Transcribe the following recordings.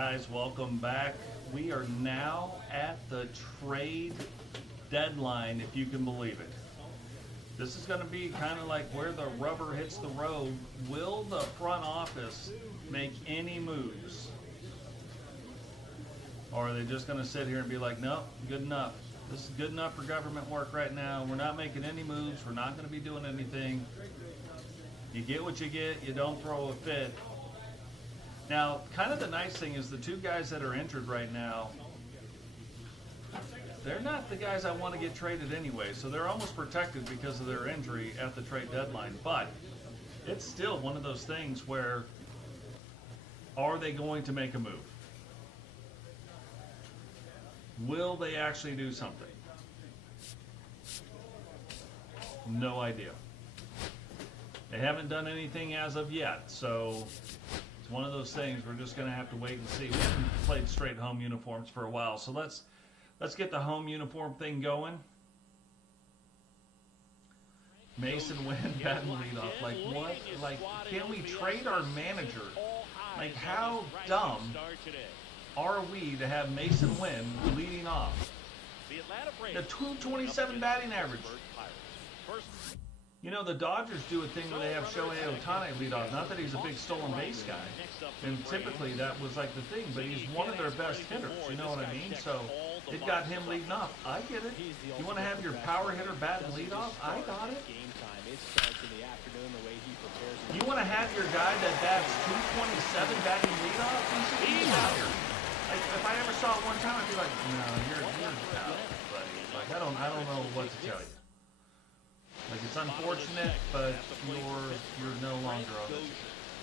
Guys, welcome back. We are now at the trade deadline, if you can believe it. This is going to be kind of like where the rubber hits the road. Will the front office make any moves? Or are they just going to sit here and be like, nope, good enough. This is good enough for government work right now. We're not making any moves. We're not going to be doing anything. You get what you get. You don't throw a fit. Now, kind of the nice thing is the two guys that are injured right now, they're not the guys I want to get traded anyway, so they're almost protected because of their injury at the trade deadline. But it's still one of those things where, are they going to make a move? Will they actually do something? No idea. They haven't done anything as of yet, so it's one of those things we're just going to have to wait and see. We haven't played straight home uniforms for a while, so let's get the home uniform thing going. Mason Wynn, batting leadoff. Like what? Like, can we trade our manager? Like, how dumb are we to have Mason Wynn leading off? The 227 batting average. You know, the Dodgers do a thing where they have Shohei Ohtani lead off. Not that he's a big stolen base guy. And typically that was like the thing, but he's one of their best hitters. You know what I mean? So it got him leading off. I get it. You want to have your power hitter bat and lead off? I got it. You want to have your guy that bats 227 batting lead off? He's out here. Like, if I ever saw it one time, I'd be like, no, you're out, buddy. Like, I don't know what to tell you. Like, it's unfortunate, but you're no longer on the team.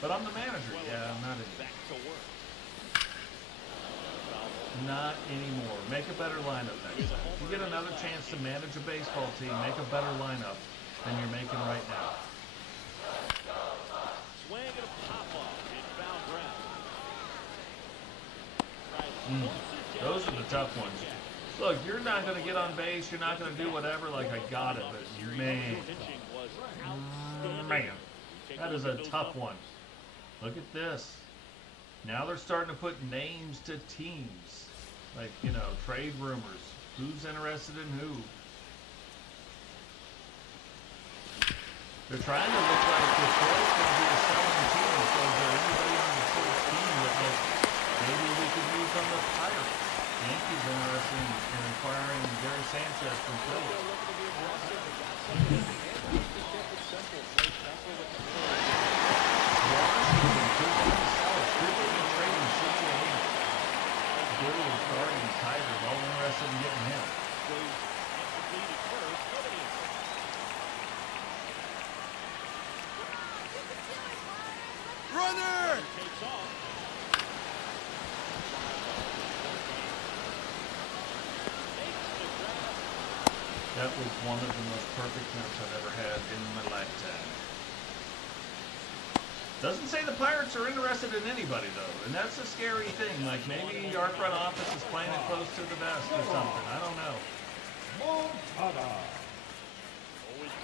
But I'm the manager. Yeah, I'm not anymore. Not anymore. Make a better lineup next time. If you get another chance to manage a baseball team, make a better lineup than you're making right now. Those are the tough ones. Look, you're not going to get on base. You're not going to do whatever. Like, I got it. But, man, that is a tough one. Look at this. Now they're starting to put names to teams. Like, you know, trade rumors. Who's interested in who? They're trying to look like Detroit's going to be a selling team. So is there anybody on Detroit's team that, like, maybe we could use on the Pirates? Yankees interested in acquiring Gary Sanchez from Philly. Washington could be trading CJ. Billy is starting the Tigers, all interested in getting him. Runner! That was one of the most perfect jumps I've ever had in my lifetime. Doesn't say the Pirates are interested in anybody, though. And that's a scary thing. Like, maybe our front office is playing it close to the vest or something. I don't know.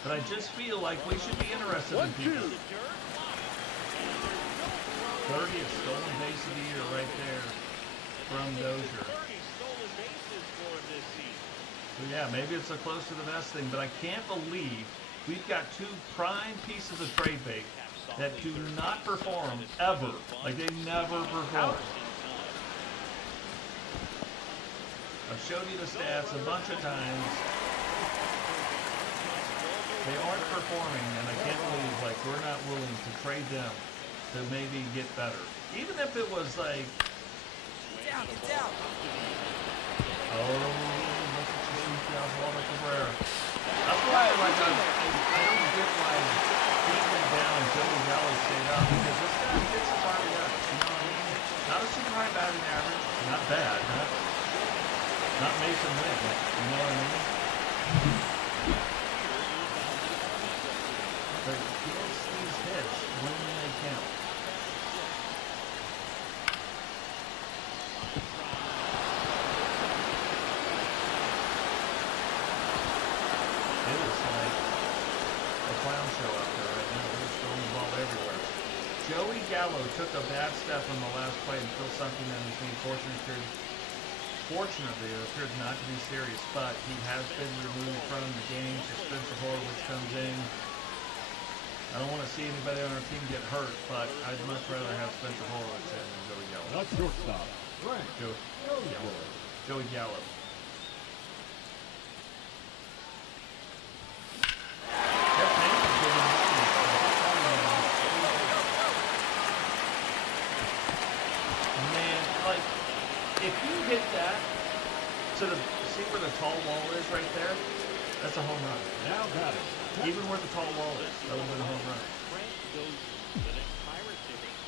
But I just feel like we should be interested in people. 30th stolen base of the year right there from Dozhier. So yeah, maybe it's a close to the vest thing, but I can't believe we've got two prime pieces of trade bait that do not perform ever. Like, they never perform. I've showed you the stats a bunch of times. They aren't performing, and I can't believe, like, we're not willing to trade them to maybe get better. Even if it was like, Get down! oh, Walter Cabrera. That's why I don't get why he went down and Joey Valley stayed up, because this guy gets his RBIs, you know what I mean? Not a super high batting average, not bad, not Mason Wynn, you know what I mean? But he gets these hits when they count. Clown show out there right now. They're throwing the ball everywhere. Joey Gallo took a bad step in the last play and filled something in his knee. Fortunately, it appeared not to be serious, but he has been removed from the game. Spencer Horowitz comes in. I don't want to see anybody on our team get hurt, but I'd much rather have Spencer Horowitz in than Joey Gallo. That's shortstop. Right. Joey Gallo. Man, like, if you hit that to the, see where the tall wall is right there? That's a home run. Now got it. Even where the tall wall is, that would have been a home run.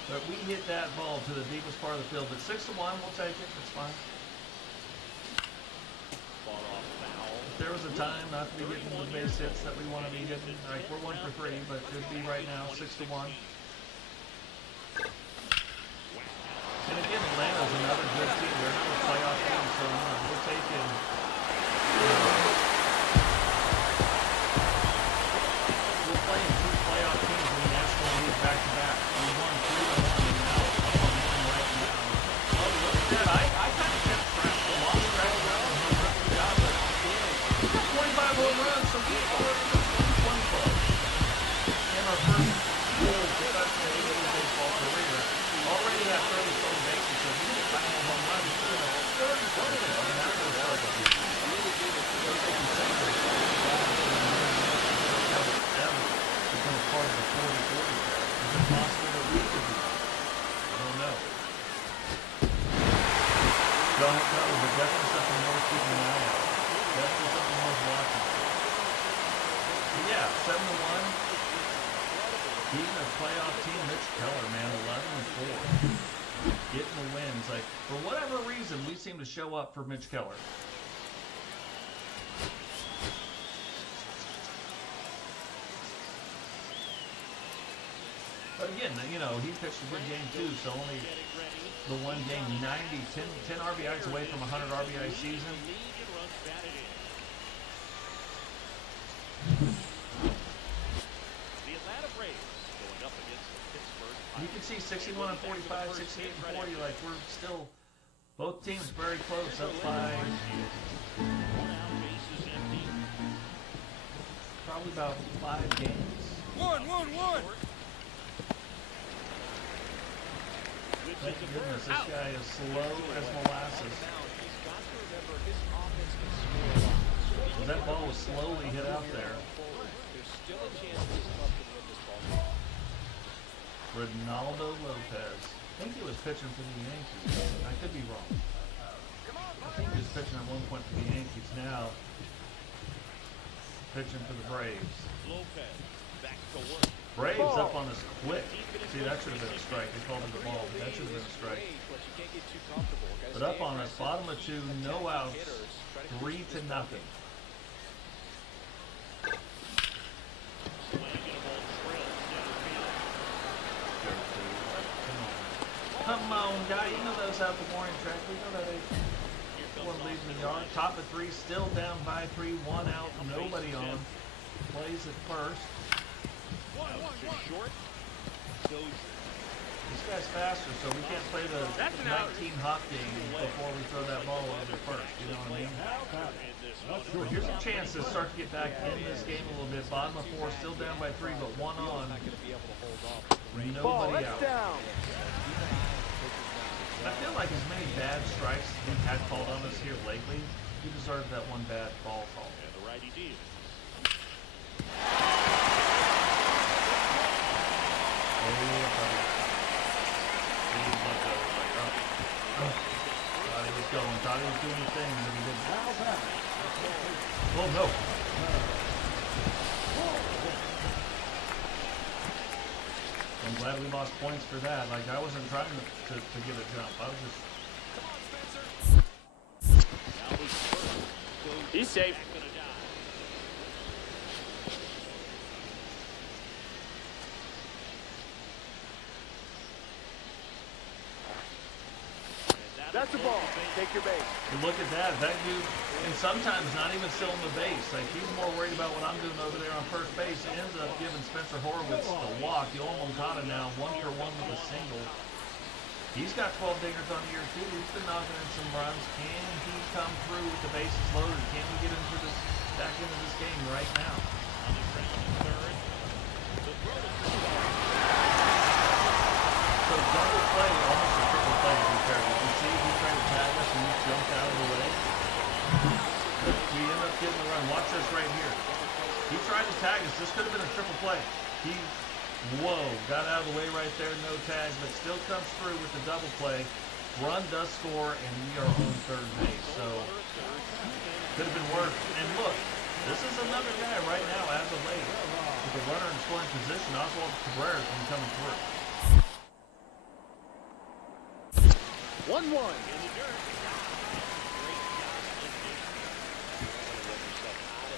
But we hit that ball to the deepest part of the field. But 6-1, we'll take it. It's fine. If there was a time not to be getting the base hits that we want to be getting, like we're 1 for 3, but could be right now 6-1. And again, Atlanta's another good team. They're another playoff team, so we're taking. We're playing 2 playoff teams in the National League back-to-back. We won 3 of them, and now up on 1 right now. Oh, look at that. I kind of kept track of a long stretch ago. We got 25 home runs, so we scored 1 club. In our first full professional Major League Baseball career, already have 30 stolen bases, so we get 5 more home runs. We're going to 30 stolen bases. I mean, that's going to start to be. Become part of the 40-40 pair. Is it possible that we could do that? I don't know. Don't know, but definitely something worth keeping an eye out. Definitely something worth watching. But yeah, 7-1. Beating a playoff team, Mitch Keller, man, 11-4. Getting the wins. Like, for whatever reason, we seem to show up for Mitch Keller. But again, you know, he pitched a good game too, so only the one game, 10 RBIs away from a 100 RBI season. You can see 61 and 45, 68 and 40, like we're still, both teams very close, up by probably about 5 games. One. Thank goodness, this guy is slow as molasses. That ball was slowly hit out there. Ronaldo Lopez. I think he was pitching for the Yankees. I could be wrong. I think he was pitching at one point for the Yankees. Now, pitching for the Braves. Braves up on us quick. See, that should have been a strike. They called it a ball. That should have been a strike. But up on us, bottom of 2, no outs, 3-0. Come on, guy. You know those out the morning track. We know that one leading the yard. Top of 3, still down by 3, 1 out, nobody on. Plays at first. This guy's faster, so we can't play the 19 hop game before we throw that ball over first. You know what I mean? Well, here's a chance to start to get back in this game a little bit. Bottom of 4, still down by 3, but 1 on. Nobody out. I feel like as many bad strikes he had called on us here lately, he deserved that one bad ball call. Thought he was going, thought he was doing the thing, and then he didn't. Oh no. I'm glad we lost points for that. Like, I wasn't trying to get a jump. I was just... He's safe. That's That's a ball. Take your base. And look at that. That dude, and sometimes not even still on the base. Like, he's more worried about what I'm doing over there on first base. Ends up giving Spencer Horowitz the walk. Yoel Moncada now 1-for-1 with a single. He's got 12 dingers on the year, too. He's been knocking in some runs. Can he come through with the bases loaded? Can we get back into this game right now? So double play, almost a triple play to be fair. You can see he tried to tag us and he jumped out of the way. But we end up getting the run. Watch this right here. He tried to tag us. This could have been a triple play. Whoa, got out of the way right there, no tag, but still comes through with the double play. Run does score, and we are on third base. So, could have been worse. And look, this is another guy right now, as of late, with a runner in scoring position. Oswald Cabrera has been coming through. 1-1.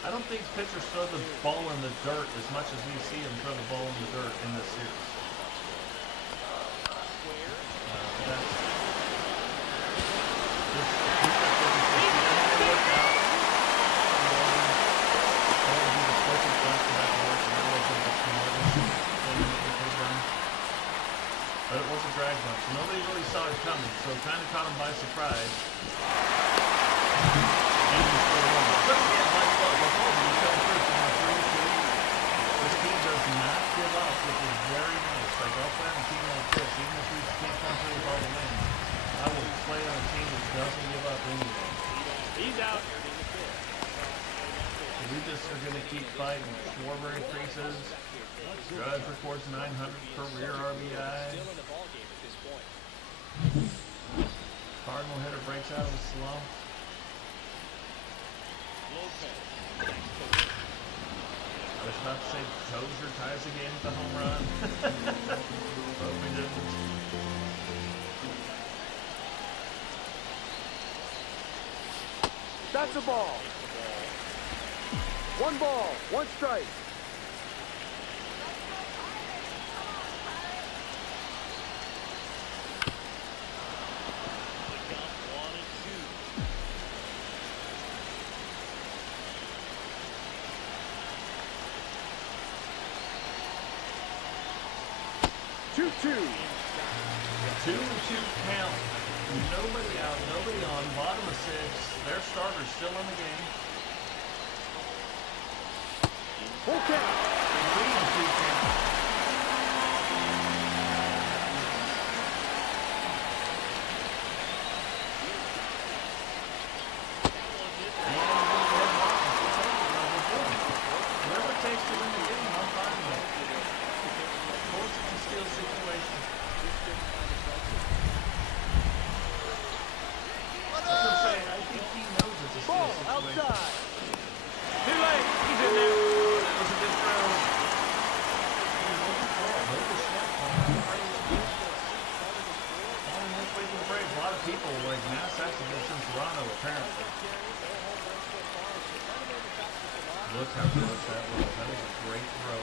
I don't think pitchers throw the ball in the dirt as much as we see them throw the ball in the dirt in this series. But it was a drag bunch. Nobody really saw it coming, so it kind of caught him by surprise. And he scored one. But again, like look, I told you, he's coming through from our 3-2. This team does not give up, which is very nice. Like, I'll play on a team like this, even if we can't come through with all the wins. I will play on a team that doesn't give up anything. He's out. We just are going to keep fighting. Schwarber increases. Judge records 900 career RBI. Cardinal hitter breaks out of the slump. I was about to say Dozhier ties the game with a home run. But we didn't. That's a ball. 1 ball, 1 strike. Two-two. 2-2 count. Nobody out, nobody on. Bottom of 6. Their starter's still in the game. Full count. 3-2 count. Whatever it takes to win the game, I'm fine with it. Of course, it's a steal situation. I was gonna say, I think he knows it's a steal Ball situation. outside. Too late. He's in there. That was a good throw. A lot of people like mass exodus in Toronto, apparently. Look how close that was. That was a great throw.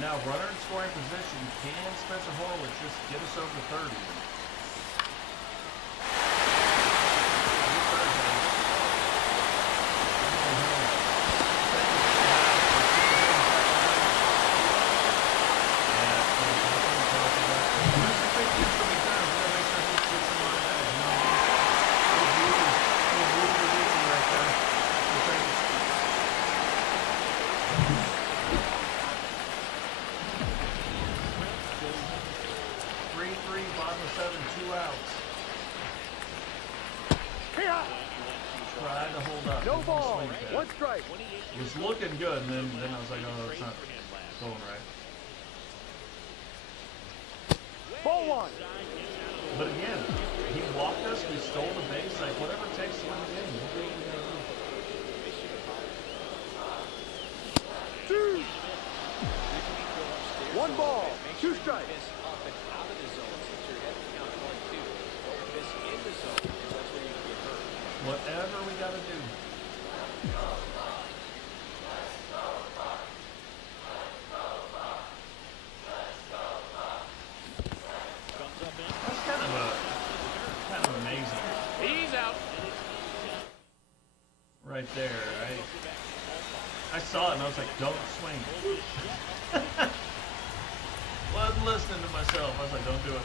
Now, runner in scoring position. Can Spencer Horowitz just get us over 30? Bottom of 7, 2 outs. Tried to hold up. No ball, 1 strike. It was looking good, and then I was like, oh, that's not going right. Ball 1. But again, he walked us, we stole the base, like whatever it takes to win the game. We'll do what we gotta do. 2. 1 ball, 2 strikes. Whatever we gotta do. That's kind of a saw it and I was like, don't swing. Wasn't listening to myself. I was like, don't do it.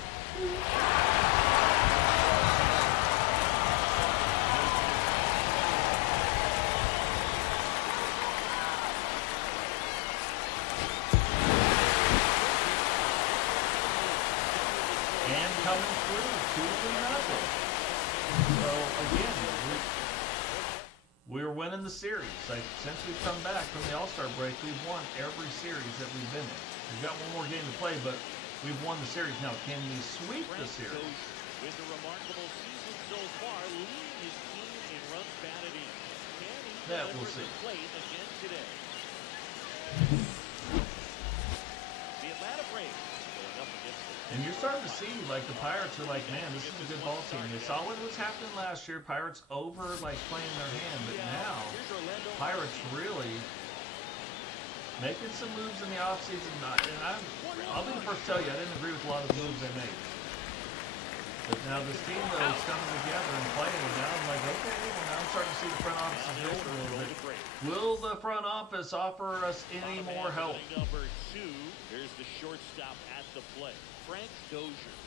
And coming through 2-0. So again, we're winning the series. Like since we've come back from the All-Star break, we've won every series that we've been in. We've got one more game to play, but we've won the series. Now, can we sweep the series? With a remarkable season so far, leading his team in runs batted in. Can he That we'll see. play again today? The Atlanta Braves going up against the And you're starting to see, like, the Pirates are like, man, this is a good ball team. They saw what was happening last year. Pirates over, like, playing their hand. But now, Pirates really making some moves in the offseason. And I'll be the first to tell you, I didn't agree with a lot of the moves they made. But now this team, though, is coming together and playing. And now I'm like, okay, well, now I'm starting to see the front office is building a little bit. Will the front office offer us any more help? Number 2, here's the shortstop at the plate. Frank Dozhier.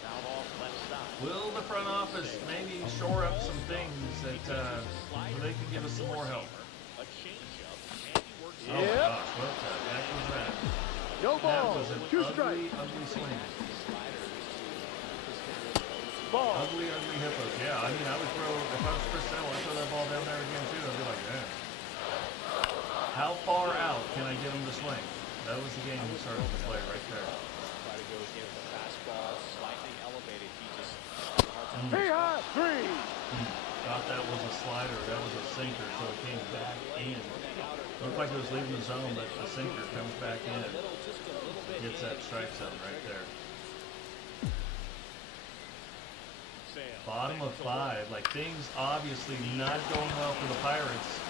Foul off left side. Will the front office maybe shore up some things that so they can give us some more help? A changeup, and he works Oh my gosh, what the heck was that? No That ball. was an 2 ugly, strikes. ugly swing. Ball. Ugly, ugly hippos. Yeah, I mean, I would throw, if I was Chris Sale, I'd throw that ball down there again too. I'd be like, man. How far out can I get him to swing? That was the game we started to play right there. Hey, high. 3. Thought that was a slider. That was a sinker, so it came back in. Looked like it was leaving the zone, but the sinker comes back in. Gets that strike zone right there. Bottom of 5. Like, things obviously not going well for the Pirates.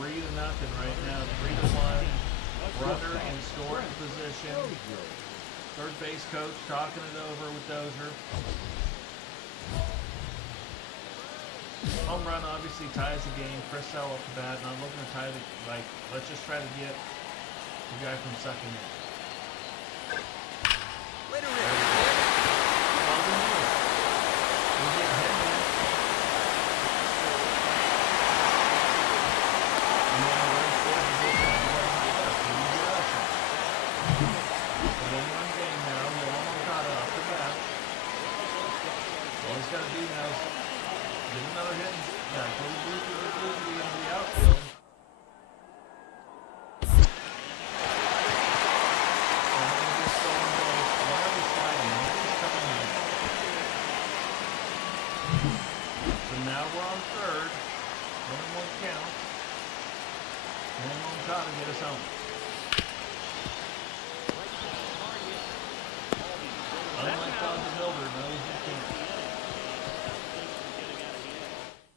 3-0 right now. 3-1. Runner in scoring position. Third base coach talking it over with Dozhier. Home run obviously ties the game. Chris Sale up the bat. Not looking to tie the, like, let's just try to get the guy from second in. Later, Well, we knew it. We get him in. And then the rest of the bullpen, we got to get us. We need to get us in. But in one game now, we have Moncada up the bat. All he's got to do now is get another hit. Yeah, go blue into the outfield. So now we're on third. Only one count. And Moncada get us home. Unlike Fonzie Miller, knows he can't.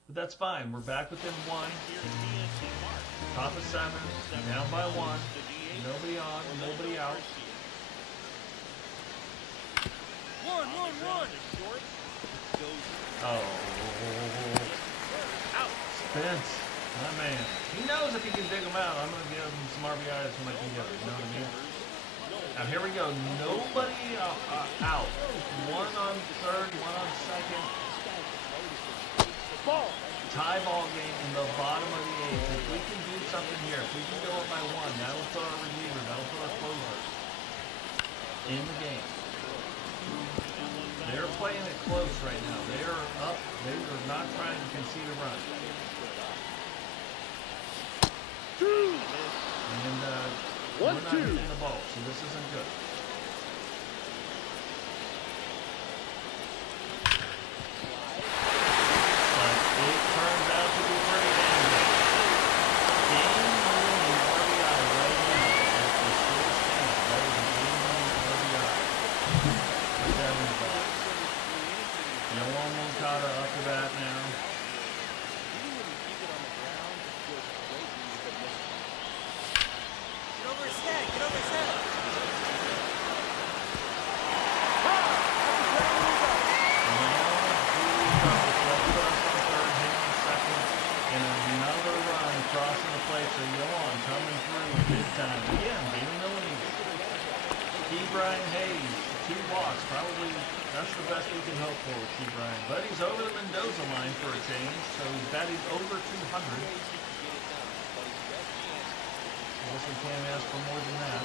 But that's fine. We're back within 1. Top of 7. Down by 1. Nobody on, nobody out. 1. Oh. Spence, my man. He knows if he can dig them out, I'm going to give him some RBIs when I can get them. You know what I mean? Now here we go. Nobody out. 1 on third, 1 on second. Ball. Tie ball game in the bottom of the 8th. If we can do something here, if we can go up by 1, that'll put our reliever, that'll put our closer in the game. They're playing it close right now. They are up. They are not trying to concede a run. 2. And we're not hitting the ball, so this isn't good. But it turns out to be pretty damn good. Game-winning RBI right now as the score stands. That is a game-winning RBI. Put that in the box. Yoan Moncada up to bat now. Get over his head. coming through big time. Again, being millimeters. Key Brian Hayes, 2 walks. Probably that's the best we can hope for with Key Brian. But he's over the Mendoza line for a change, so he's batting over 200. I guess we can't ask for more than that.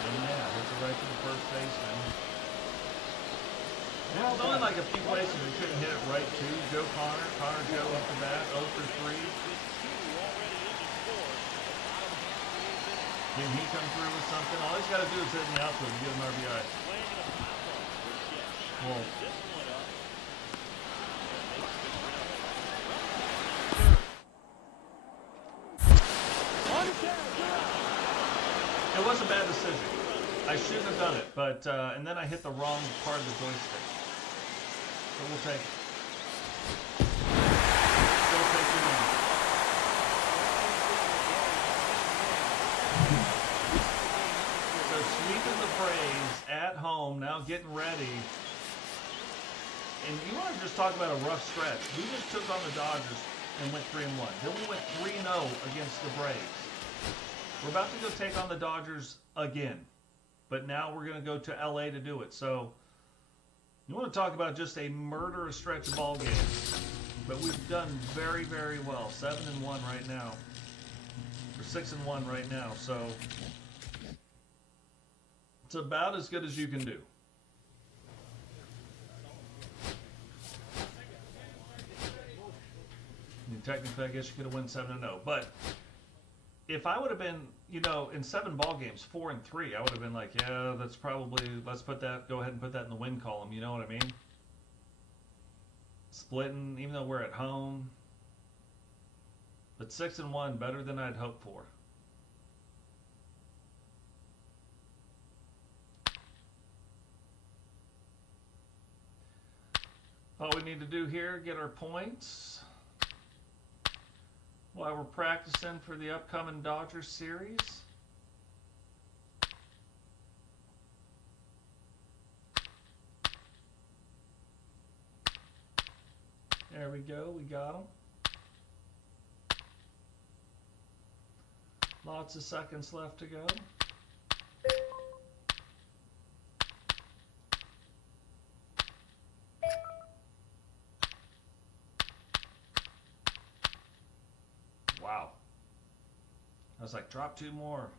And yeah, hits it right to the first baseman. There's only like a few places we couldn't hit it right to. Joe Connor Joe up the bat, 0 for 3. Can he come through with something? All he's got to do is hit in the outfield and get an RBI. Well, it was a bad decision. I shouldn't have done it, but and then I hit the wrong part of the joystick. So we'll take it. Still take it in. So sweeping the Braves at home, now getting ready. And you want to just talk about a rough stretch. We just took on the Dodgers and went 3-1. Then we went 3-0 against the Braves. We're about to go take on the Dodgers again. But now we're going to go to LA to do it. So you want to talk about just a murderous stretch of ball games. But we've done very, very well. 7-1 right now. Or 6-1 right now. So it's about as good as you can do. Technically, I guess you could have won 7-0. But if I would have been, you know, in 7 ball games, 4-3, I would have been like, yeah, that's probably, let's put that, go ahead and put that in the win column. You know what I mean? Splitting, even though we're at home. But 6-1, better than I'd hoped for. All we need to do here, get our points while we're practicing for the upcoming Dodgers series. There we go, we got them. Lots of seconds left to go. Wow. I was like, drop 2 more.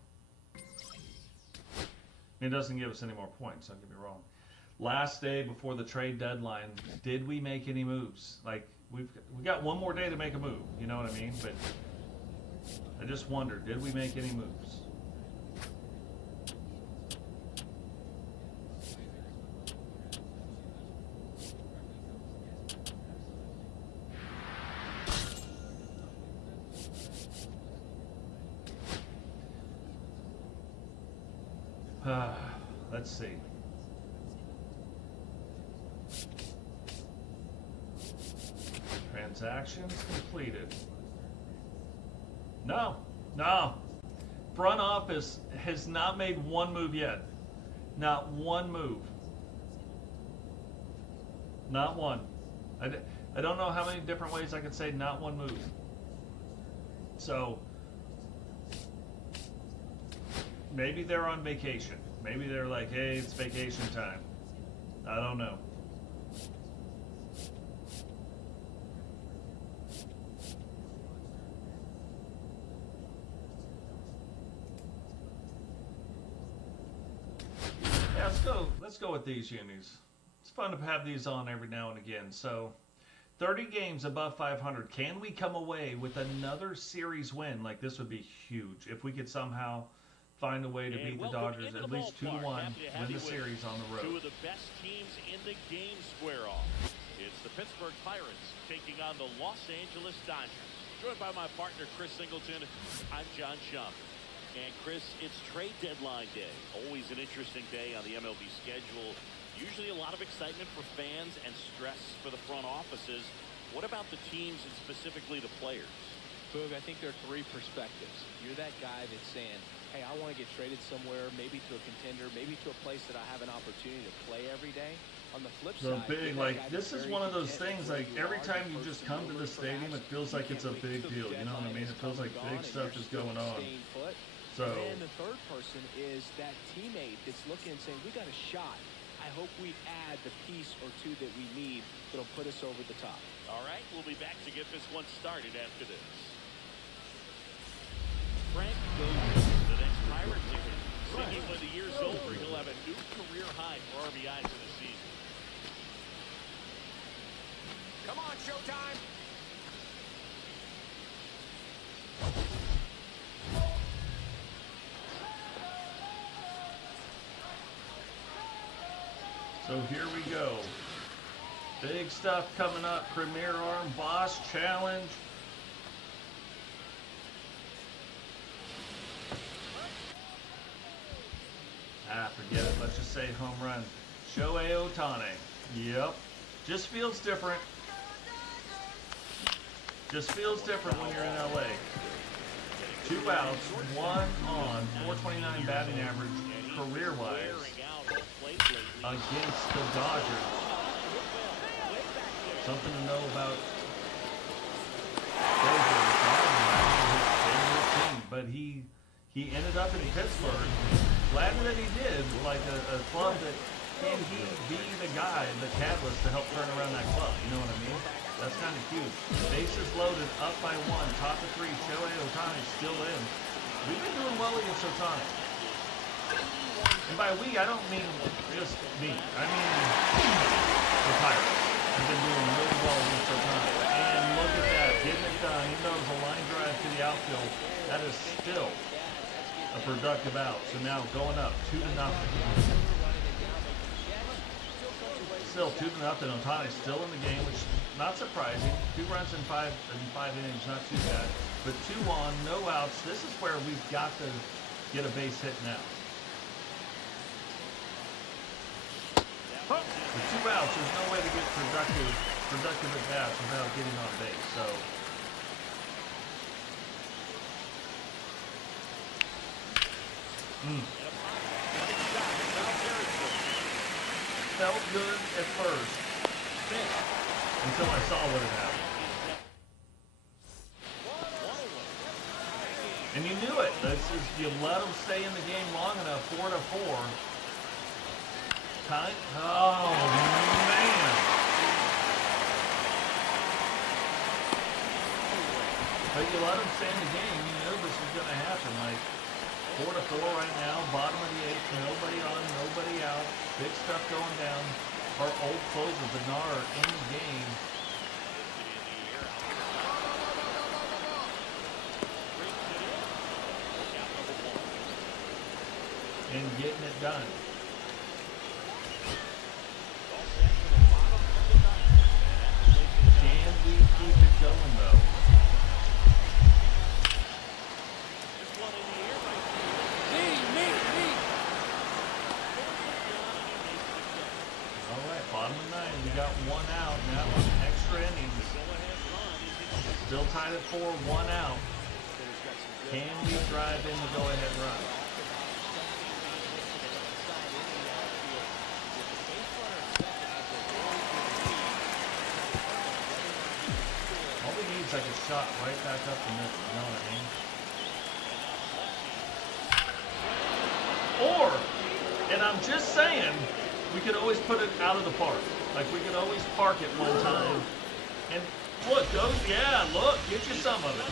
It doesn't give us any more points, don't get me wrong. Last day before the trade deadline, did we make any moves? Like, we got 1 more day to make a move, you know what I mean? But I just wonder, did we make any moves? Let's see. Transactions completed. No. Front office has not made 1 move yet. Not 1 move. Not 1. I don't know how many different ways I could say not 1 move. So maybe they're on vacation. Maybe they're like, hey, it's vacation time. I don't know. Yeah, let's go with these unis. It's fun to have these on every now and again. So 30 games above 500. Can we come away with another series win? Like, this would be huge. If we could somehow find a way to beat the Dodgers at least 2-1, win the series on the road. 2 of the best teams in the game square off. It's the Pittsburgh Pirates taking on the Los Angeles Dodgers. Joined by my partner, Chris Singleton. I'm John Shump. And Chris, it's trade deadline day. Always an interesting day on the MLB schedule. Usually a lot of excitement for fans and stress for the front offices. What about the teams and specifically the players? Boog, I think there are 3 perspectives. You're that guy that's saying, hey, I want to get traded somewhere, maybe to a contender, maybe to a place that I have an opportunity to play every day. On the flip So side, big, you're that like guy this that's is very one of those content things. where Like you every are time the you just person come to who the stadium, it perhaps feels like it's a can't wait big till the deal. You know what I deadline mean? has It feels come like and big gone and stuff you're is still going on. staying put. So And then the third person is that teammate that's looking and saying, we got a shot. I hope we add the piece or two that we need that'll put us over the top. All right, we'll be back to get this one started after this. Frank Dozhier, the next Pirate ticket. Thinking when the year's over, he'll have a new career high for RBIs in the season. Come on, Showtime. So here we go. Big stuff coming up. Premier Arm Boss Challenge. Forget it. Let's just say home run. Shohei Ohtani. Yep. Just feels different. Just feels different when you're in LA. 2 outs, 1 on, 429 batting average, career-wise, against the Dodgers. Something to know about Dozhier. The Dodgers are his favorite team, but he ended up in Pittsburgh. Glad that he did, like a club that can he be the guy, the catalyst to help turn around that club. You know what I mean? That's kind of huge. Bases loaded, up by 1, top of 3. Shohei Ohtani still in. We've been doing well against Ohtani. And by we, I don't mean just me. I mean the Pirates have been doing really well against Ohtani. And look at that, getting it done. Even though it was a line drive to the outfield, that is still a productive out. So now going up 2-0. Still 2-0. Ohtani still in the game, which is not surprising. 2 runs in 5 innings, not too bad. But 2 on, no outs. This is where we've got to get a base hit now. With 2 outs, there's no way to get productive at bats without getting on base. So felt good at first until I saw what had happened. And you knew it. This is, you let them stay in the game long enough, 4-4. Oh, man. But you let them stay in the game, you know this is going to happen. Like, 4-4 right now, bottom of the 8th, nobody on, nobody out. Big stuff going down. Our old closer, Bernard, in the game. And getting it done. Can we keep it going, though? All right, bottom of 9. We got 1 out. Now extra innings. Still tied at 4, 1 out. Can we drive in the go-ahead run? All we need is like a shot right back up the middle, you know what I mean? Or, and I'm just saying, we could always put it out of the park. Like we could always park it one time. And look, look, get you some of it.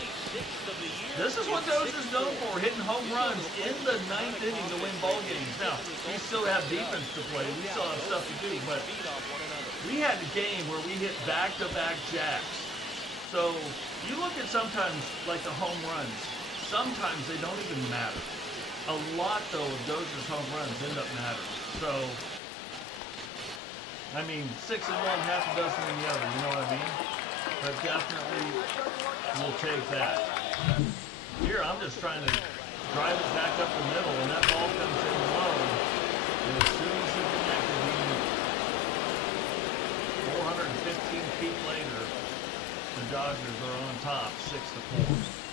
This is what Dozhier's known for, hitting home runs in the 9th inning to win ball games. Now, we still have defense to play. We still have stuff to do, but we had a game where we hit back-to-back jacks. So you look at sometimes like the home runs, sometimes they don't even matter. A lot though of Dozhier's home runs end up mattering. So, I mean, 6 in one, half a dozen in the other, you know what I mean? But definitely we'll take that. Here I'm just trying to drive it back up the middle, and that ball comes in low. And as soon as he connected, he 415 feet later, the Dodgers are on top, 6-4.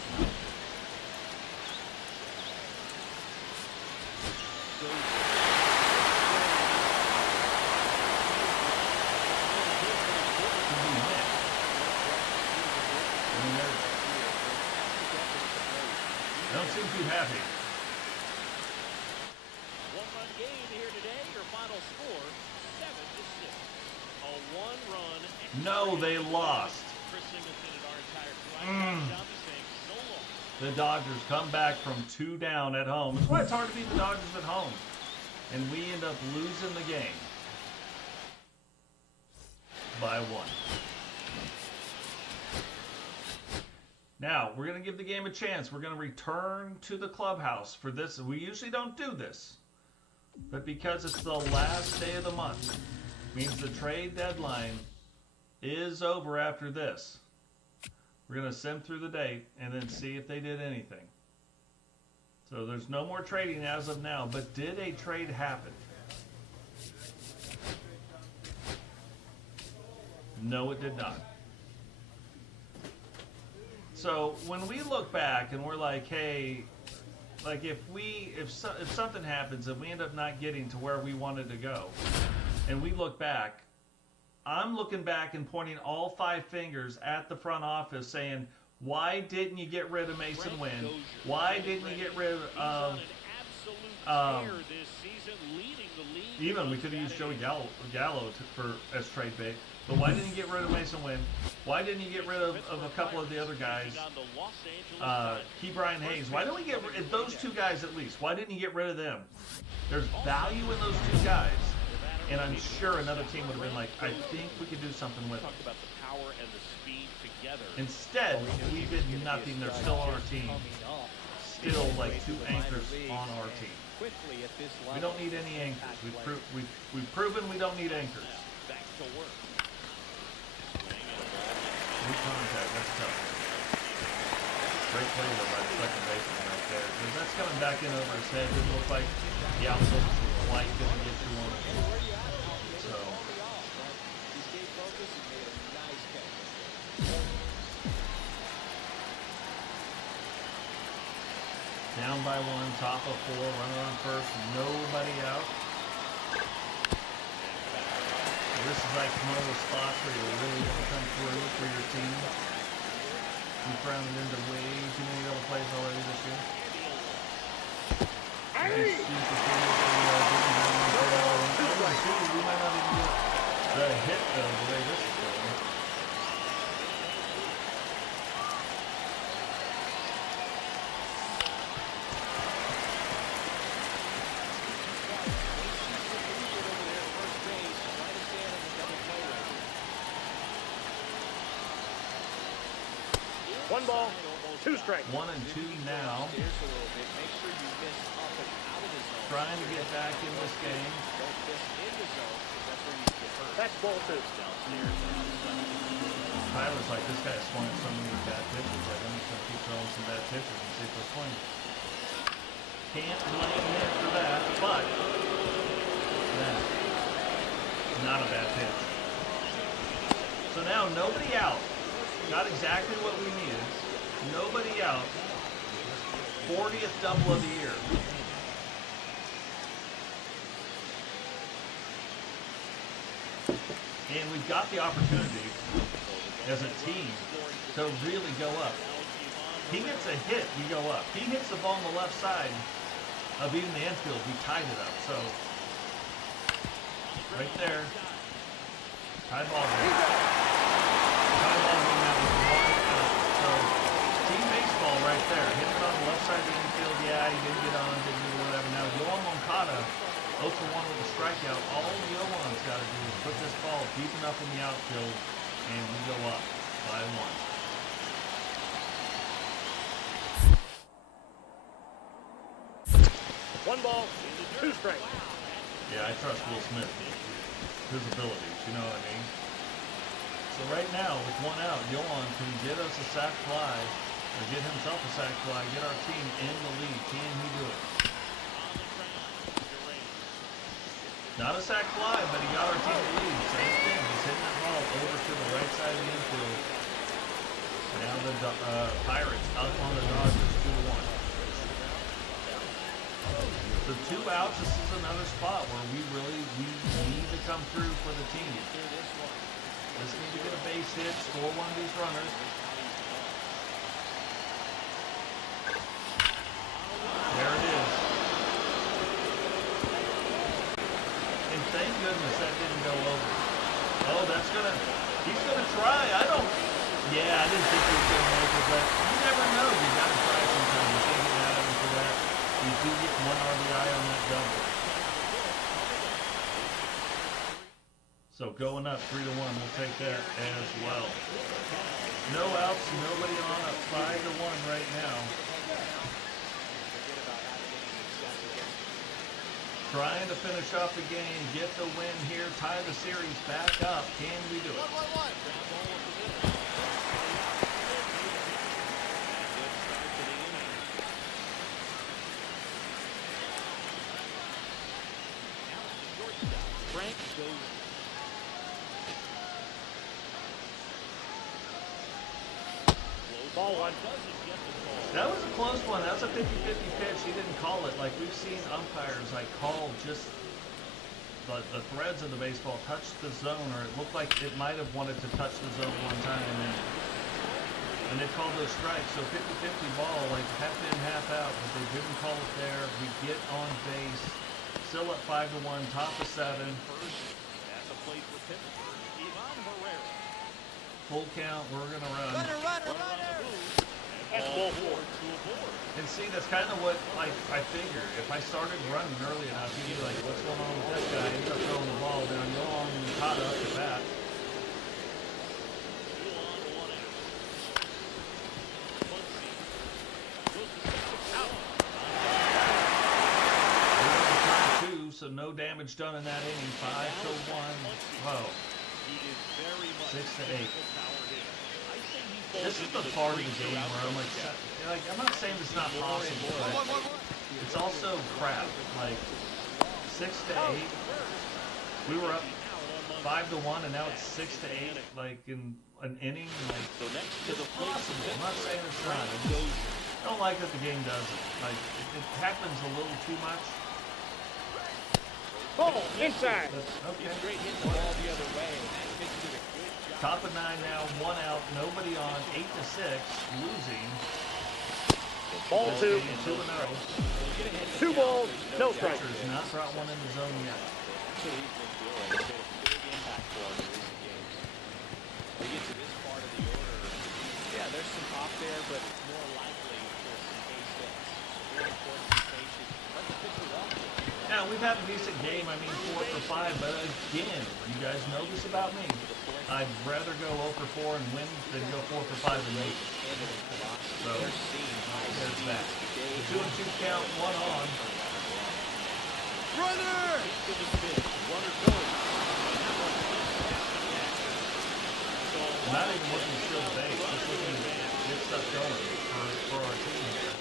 I mean, they don't seem too happy. One-run game here today. Your final score, 7-6. A one-run. No, they lost. Chris Singleton and our entire crew. John saying so long. The Dodgers come back from 2 down at home. That's why it's hard to beat the Dodgers at home. And we end up losing the game by 1. Now, we're going to give the game a chance. We're going to return to the clubhouse for this. We usually don't do this. But because it's the last day of the month, means the trade deadline is over after this. We're going to sim through the date and then see if they did anything. So there's no more trading as of now, but did a trade happen? No, it did not. So when we look back and we're like, hey, like if something happens and we end up not getting to where we wanted to go, and we look back, I'm looking back and pointing all 5 fingers at the front office saying, why didn't you get rid of Mason Frank Wynn? Dozhier Why didn't you get rid of this season, leading the league even we could have used Joey Gallo as trade bait. But why didn't you get rid of Mason Wynn? Why didn't you get rid of a couple of the other guys? Key Brian Hayes. Why don't we get rid of those 2 guys at least? Why didn't you get rid of them? There's value in those 2 guys. And I'm sure another team would have been like, I think we could do something with them. About the power and the speed together. Instead, we did nothing. They're still on our team. Still like 2 anchors on our team. We don't need any anchors. We've proven we don't need anchors. Back to work. New contact, that's tough. Great play though by the second baseman right there. Because that's coming back in over his head. Didn't look like the outfield was quite going to get you on it. So. Down by 1, top of 4, runner on first, nobody out. This is like one of those spots where you're really going to come through for your team. We've rounded into way too many double plays already this year. Nice super field. Oh my super, we might not even get the hit though, the way this is going. One ball, 2 strikes. 1 and 2 now. Trying to get back in this game. That's ball 2. Tyler's like, this guy's swung at so many bad pitches. Like, I'm just going to keep throwing some bad pitches and see if they'll swing. Can't blame him for that, but that's not a bad pitch. So now nobody out. Got exactly what we needed. Nobody out. 40th double of the year. And we've got the opportunity as a team to really go up. He gets a hit, we go up. He hits the ball on the left side of even the infield, we tied it up. So, right there. Tie ball game. Tie ball game out with 1 out. So, team baseball right there. Hit it on the left side of the infield. Yeah, he didn't get on, didn't do whatever. Now, Yohan Moncada, 0 for 1 with a strikeout. All Yohan's got to do is put this ball deep enough in the outfield, and we go up by 1. One ball, 2 strikes. Yeah, I trust Will Smith. His abilities, you know what I mean? So right now, with 1 out, Yohan can get us a sac fly, or get himself a sac fly, get our team in the lead. Can he do it? Not a sac fly, but he got our team in the lead. Same thing. He's hitting that ball over to the right side of the infield. Now the Pirates up on the Dodgers 2-1. So 2 outs, this is another spot where we need to come through for the team. Just need to get a base hit, score 1 of these runners. goodness that didn't go over. Oh, he's gonna try. Yeah, I didn't think he was gonna make it, but you never know. You gotta try sometimes. You can't get mad at him for that. You do get one RBI on that double. So going up 3-1, we'll take that as well. No outs, nobody on, up 5-1 right now. Trying to finish off the game, get the win here, tie the series back up. Can we do it? Frank Dozhier. Ball one. That was a close one. That was a 50-50 pitch. He didn't call it. Like, we've seen umpires, like, call just the threads of the baseball touch the zone, or it looked like it might have wanted to touch the zone one time, and they called those strikes. So 50-50 ball, like, half in, half out, but they didn't call it there. We get on base. Still up 5-1, top of 7. At the plate for Pittsburgh, Ivan Herrera. Full count, we're going to run. That's ball four. And see, that's kind of what I figured. If I started running early enough, you'd be like, what's going on with this guy? He ends up throwing the ball down. Go on and caught up to bat. So no damage done in that inning. 5-1. Whoa. 6-8. This is the part of the game where I'm like, I'm not saying it's not possible, but it's also crap. Like 6-8. We were up 5-1, and now it's 6-8. Like in an inning, like it's possible. I'm not saying it's not. I don't like that the game does it. Like it happens a little too much. Ball inside. Okay. Straight hit the ball the other way, and that pitch did a good job. Top of 9 now, 1 out, nobody on, 8-6, losing. Ball two. 2-0. 2 balls, no strikes. Pitcher's not brought one in the zone yet. That's what he's been doing. He's made a big impact for him in recent games. We get to this part of the order. Yeah, there's some pop there, but it's more likely for some base hits. Very important to be patient. Let the pitcher walk. Now, we've had a decent game, 4 for 5, but again, you guys know this about me. I'd rather go 0 for 4 and win than go 4 for 5 and make it. So, there's that. The 2-2 count, 1 on. Runner! Not even looking to steal the base, just looking to get stuff going for our team here.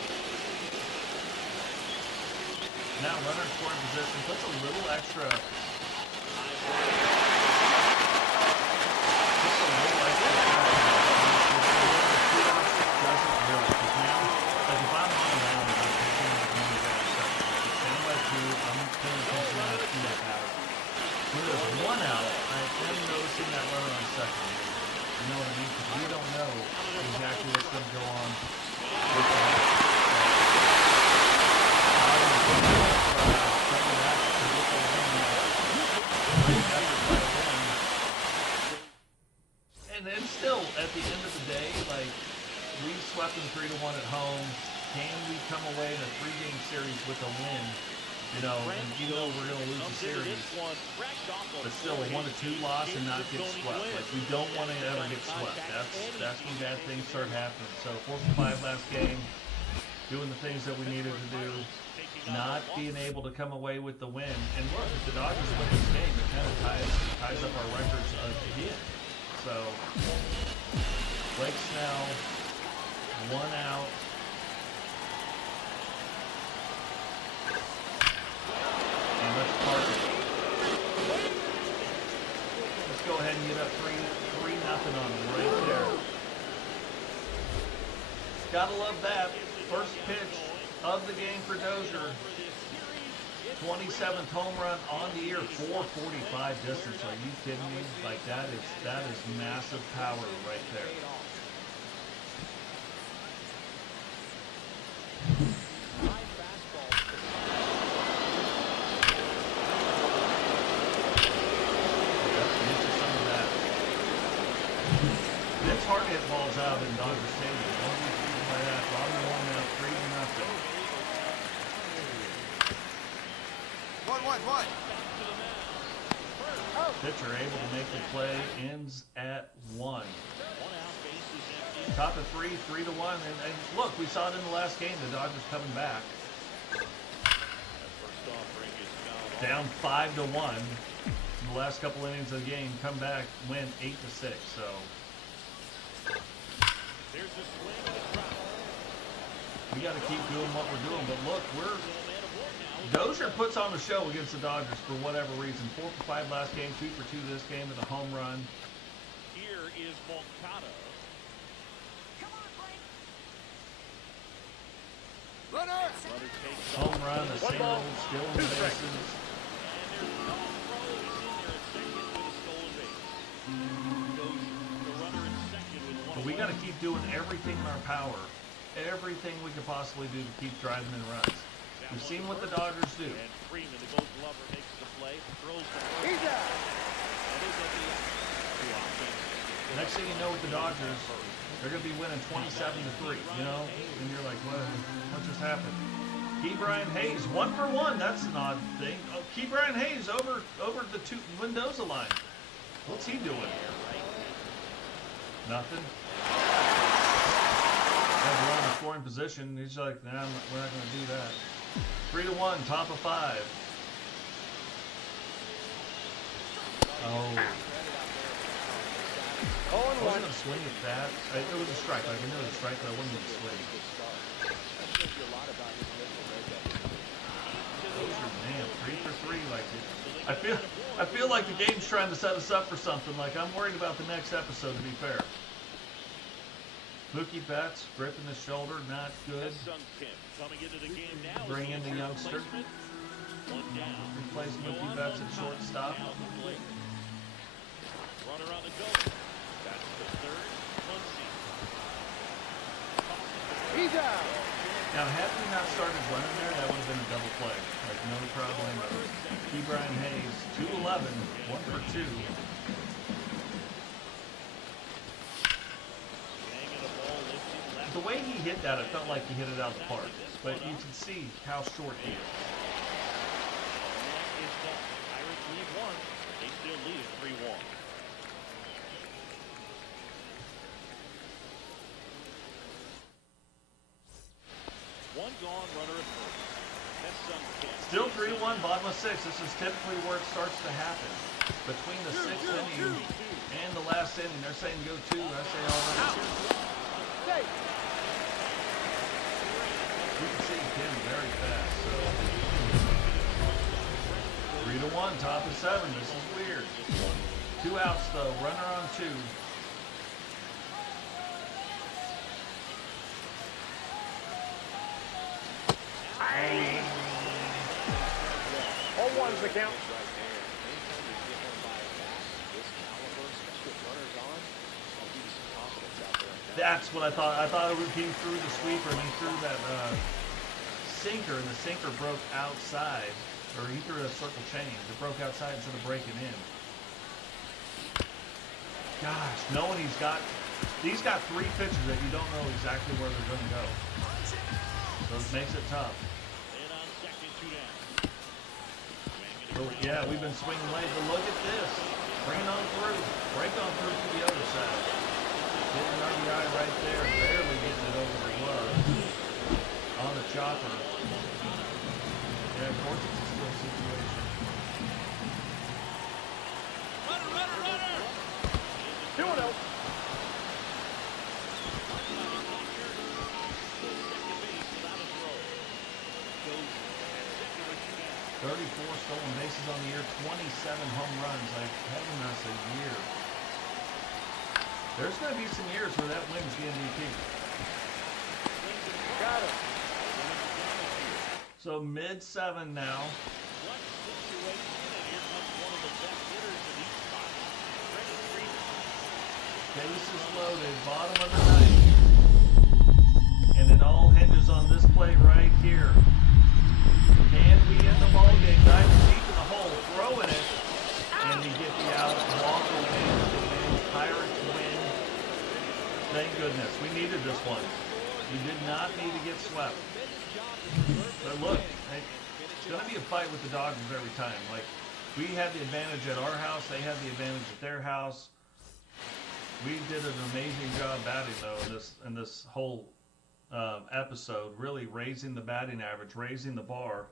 Now runner in scoring position, puts a little extra. Doesn't really, because now, like if I'm on the mound and I'm pitching like one of the guys, stand by 2, I'm paying attention to that out. When there's 1 out, I am noticing that runner on second. You know what I mean? Because we don't know exactly what's going to go on with that. And then still, at the end of the day, like, we swept them 3-1 at home. Can we come away in a 3-game series with a win? You know, and even though we're going to lose the series, but still a 1-2 loss and not get swept. Like, we don't want to ever get swept. That's when bad things start happening. So 4 for 5 last game, doing the things that we needed to do, not being able to come away with the win. And look, if the Dodgers win this game, it kind of ties up our records again. So, Blake Snell, 1 out. And let's park it. Let's go ahead and get up 3-0 on them right there. Gotta love that. First pitch of the game for Dozhier. 27th home run on the year, 445 distance. Are you kidding me? Like that is massive power right there. Dodger Stadium. Don't be fooled by that. Bottom one now, 3-0. 1-1-1. Pitcher able to make the play, ends at 1. Top of 3, 3-1, and look, we saw it in the last game. The Dodgers coming back, down 5-1 in the last couple innings of the game. Come back, win 8-6. So we got to keep doing what we're doing. But look, Dozhier puts on the show against the Dodgers for whatever reason. 4 for 5 last game, 2 for 2 this game with a home run. Here is Moncada. Runner. Home run, a single, still in the bases. But we got to keep doing everything in our power, everything we could possibly do to keep driving in runs. We've seen what the Dodgers do. And Freeman, the Gold Glover, makes the play, throws the He's out. Next thing you know with the Dodgers, they're going to be winning 27-3, you know? And you're like, what just happened? Ke'Bryan Hayes, 1 for 1. That's an odd thing. Oh, Ke'Bryan Hayes over the Mendoza line. What's he doing? Nothing. Have a runner in scoring position. He's like, nah, we're not going to do that. 3-1, top of 5. Oh. I wasn't going to swing at that. It was a strike. Like, I knew it was a strike, but I wasn't going to swing. Man, 3 for 3. Like, I feel like the game's trying to set us up for something. Like, I'm worried about the next episode, to be fair. Mookie Betts gripping his shoulder, not good. Bring in the youngster. Replace Mookie Betts at shortstop. Runner on the go. That's the third. He's out. Now, had we not started running there, that would have been a double play. Like, no problem. Ke'Bryan Hayes, 2-11, 1 for 2. The way he hit that, it felt like he hit it out the park. But you can see how short he is. Pirates lead 1. They still lead at 3-1. One gone, runner at first. That's some kick. Still 3-1, bottom of 6. This is typically where it starts to happen. Between the 6th inning and the last inning, they're saying go 2. I say all right. You can see him very fast. So 3-1, top of 7. This is weird. 2 outs though. Runner on 2. All one's the count. That's what I thought. I thought he threw the sweeper and he threw that sinker, and the sinker broke outside, or he threw a circle change. It broke outside instead of breaking in. Gosh, knowing he's got 3 pitches that you don't know exactly where they're going to go. So it makes it tough. So, yeah, we've been swinging late, but look at this. Bring it on through. Break on through to the other side. Getting an RBI right there. Barely getting it over the glove. On the chopper. Yeah, of course it's a skill situation. Runner! 2-0. 34 stolen bases on the year, 27 home runs. Like, having us a year. There's going to be some years where that wins the MVP. Got it. So mid-7 now. Bases loaded, bottom of the 9th. And it all hinges on this play right here. Can we end the ball game? Diving deep in the hole, throwing it, and we get the out. Walk away with the win. Pirates win. Thank goodness. We needed this one. You did not need to get swept. But look, it's going to be a fight with the Dodgers every time. Like, we had the advantage at our house. They had the advantage at their house. We did an amazing job batting, though, in this whole episode, really raising the batting average, raising the bar.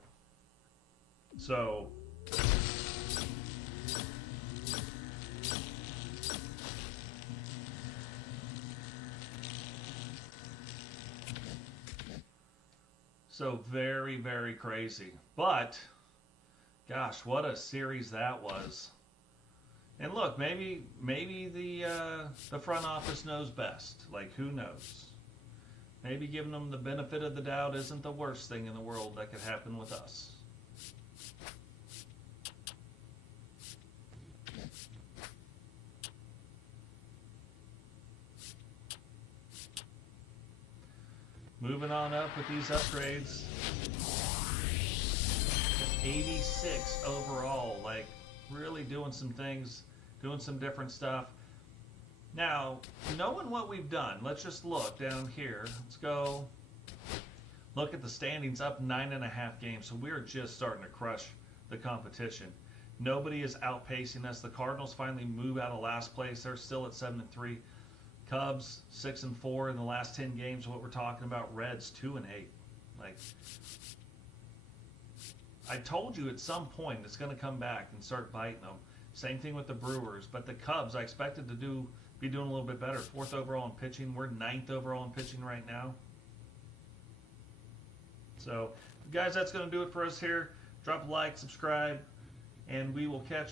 So, very, very crazy. But, gosh, what a series that was. And look, maybe the front office knows best. Like, who knows? Maybe giving them the benefit of the doubt isn't the worst thing in the world that could happen with us. Moving on up with these upgrades. 86 overall, like really doing some things, doing some different stuff. Now, knowing what we've done, let's just look down here. Let's go look at the standings, up 9.5 games. So we're just starting to crush the competition. Nobody is outpacing us. The Cardinals finally move out of last place. They're still at 7-3. Cubs 6-4 in the last 10 games. What we're talking about, Reds 2-8. Like, I told you at some point it's going to come back and start biting them. Same thing with the Brewers, but the Cubs I expected to be doing a little bit better. 4th overall in pitching. We're 9th overall in pitching right now. So, guys, that's going to do it for us here. Drop a like, subscribe, and we will catch